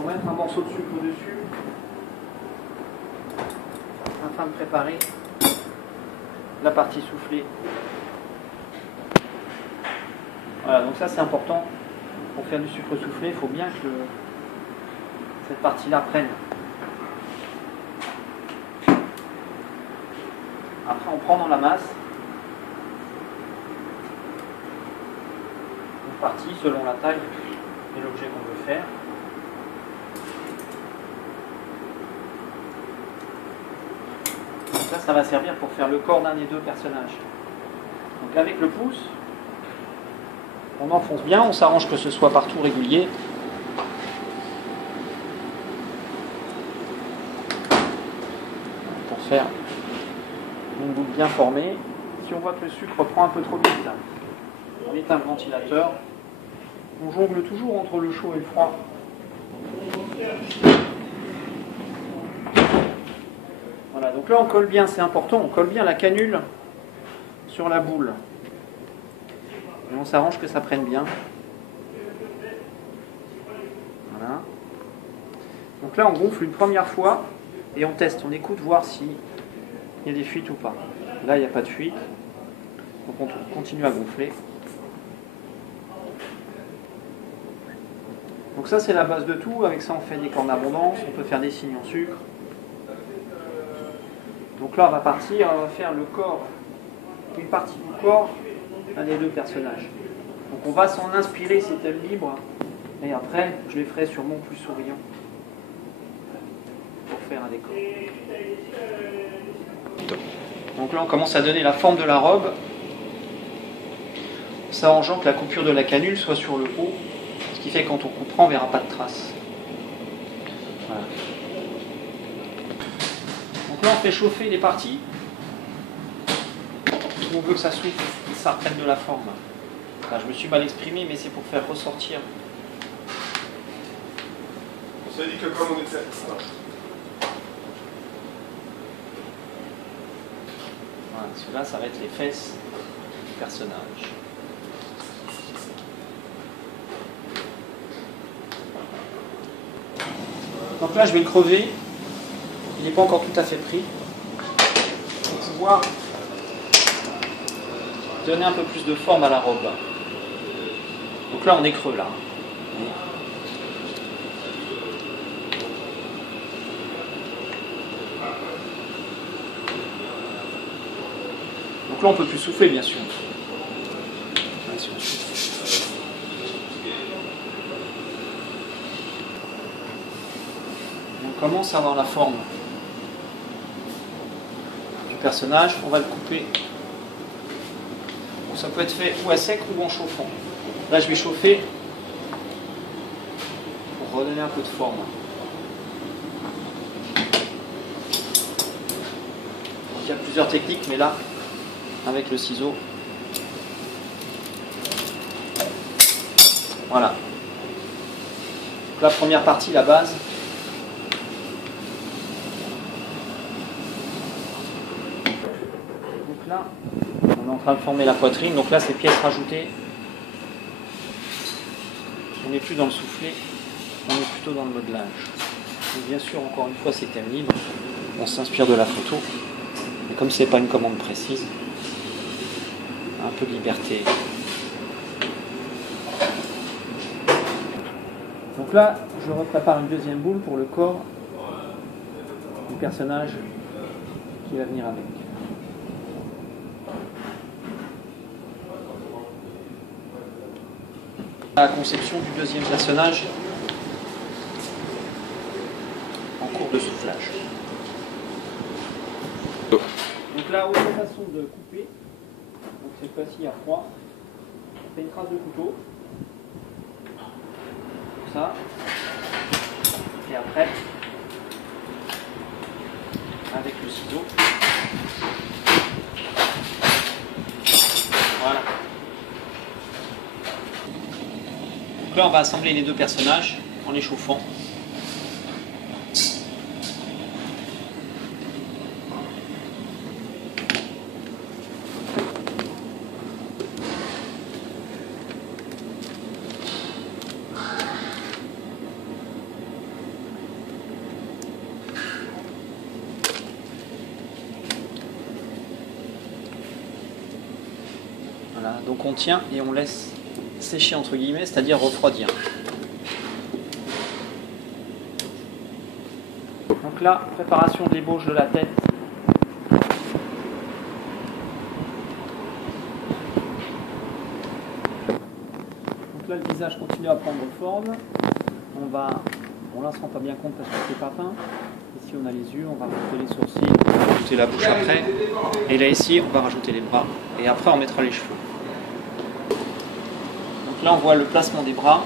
On va mettre un morceau de sucre dessus afin de préparer la partie soufflée. Voilà, donc ça c'est important. Pour faire du sucre soufflé, il faut bien que cette partie-là prenne. Après, on prend dans la masse une partie selon la taille et l'objet qu'on veut faire. Donc là, ça va servir pour faire le corps d'un des deux personnages. Donc avec le pouce, on enfonce bien, on s'arrange que ce soit partout régulier. Pour faire une boule bien formée. Si on voit que le sucre prend un peu trop vite, on éteint le ventilateur. On jongle toujours entre le chaud et le froid. Voilà, donc là on colle bien, c'est important, on colle bien la canule sur la boule. Et on s'arrange que ça prenne bien. Voilà. Donc là on gonfle une première fois et on teste, on écoute voir s'il y a des fuites ou pas. Là il n'y a pas de fuite. Donc on continue à gonfler. Donc ça c'est la base de tout, avec ça on fait des cornes d'abondance, on peut faire des signes en sucre. Donc là on va partir, on va faire le corps, une partie du corps d'un des deux personnages. Donc on va s'en inspirer ces thèmes libres, et après je les ferai sur mon plus souriant pour faire un décor. Donc là on commence à donner la forme de la robe, s'arrangeant que la coupure de la canule soit sur le haut, ce qui fait que quand on coupera on ne verra pas de traces. Voilà. Donc là on fait chauffer les parties où on veut que ça souffle, que ça reprenne de la forme. Là, je me suis mal exprimé, mais c'est pour faire ressortir. On s'est dit que comme on était... Voilà, celui-là ça va être les fesses du personnage. Donc là je vais le crever, il n'est pas encore tout à fait pris, pour pouvoir donner un peu plus de forme à la robe. Donc là on est creux là. Donc là on peut plus souffler bien sûr. On commence à avoir la forme du personnage, on va le couper. Donc ça peut être fait ou à sec ou en chauffant. Là je vais chauffer pour redonner un peu de forme. Donc il y a plusieurs techniques, mais là, avec le ciseau. Voilà. Donc la première partie, la base. Donc là, on est en train de former la poitrine. Donc là, c'est pièces rajoutées. On n'est plus dans le soufflet, on est plutôt dans le modelage. Donc bien sûr, encore une fois, c'est thème libre. On s'inspire de la photo. Et comme ce n'est pas une commande précise, un peu de liberté. Donc là, je reprépare une deuxième boule pour le corps du personnage qui va venir avec. La conception du deuxième personnage en cours de soufflage. Donc là, autre façon de couper, donc cette fois-ci à froid, on fait une trace de couteau, comme ça, et après, avec le ciseau, voilà. Donc là, on va assembler les deux personnages en les chauffant. Voilà, donc on tient et on laisse sécher entre guillemets, c'est-à-dire refroidir. Donc là, préparation de l'ébauche de la tête. Donc là, le visage continue à prendre forme. On va, bon là, on ne se rend pas bien compte parce que c'est pas peint. Ici, on a les yeux, on va rajouter les sourcils, on va rajouter la bouche après. Et là, ici, on va rajouter les bras. Et après, on mettra les cheveux. Donc là, on voit le placement des bras.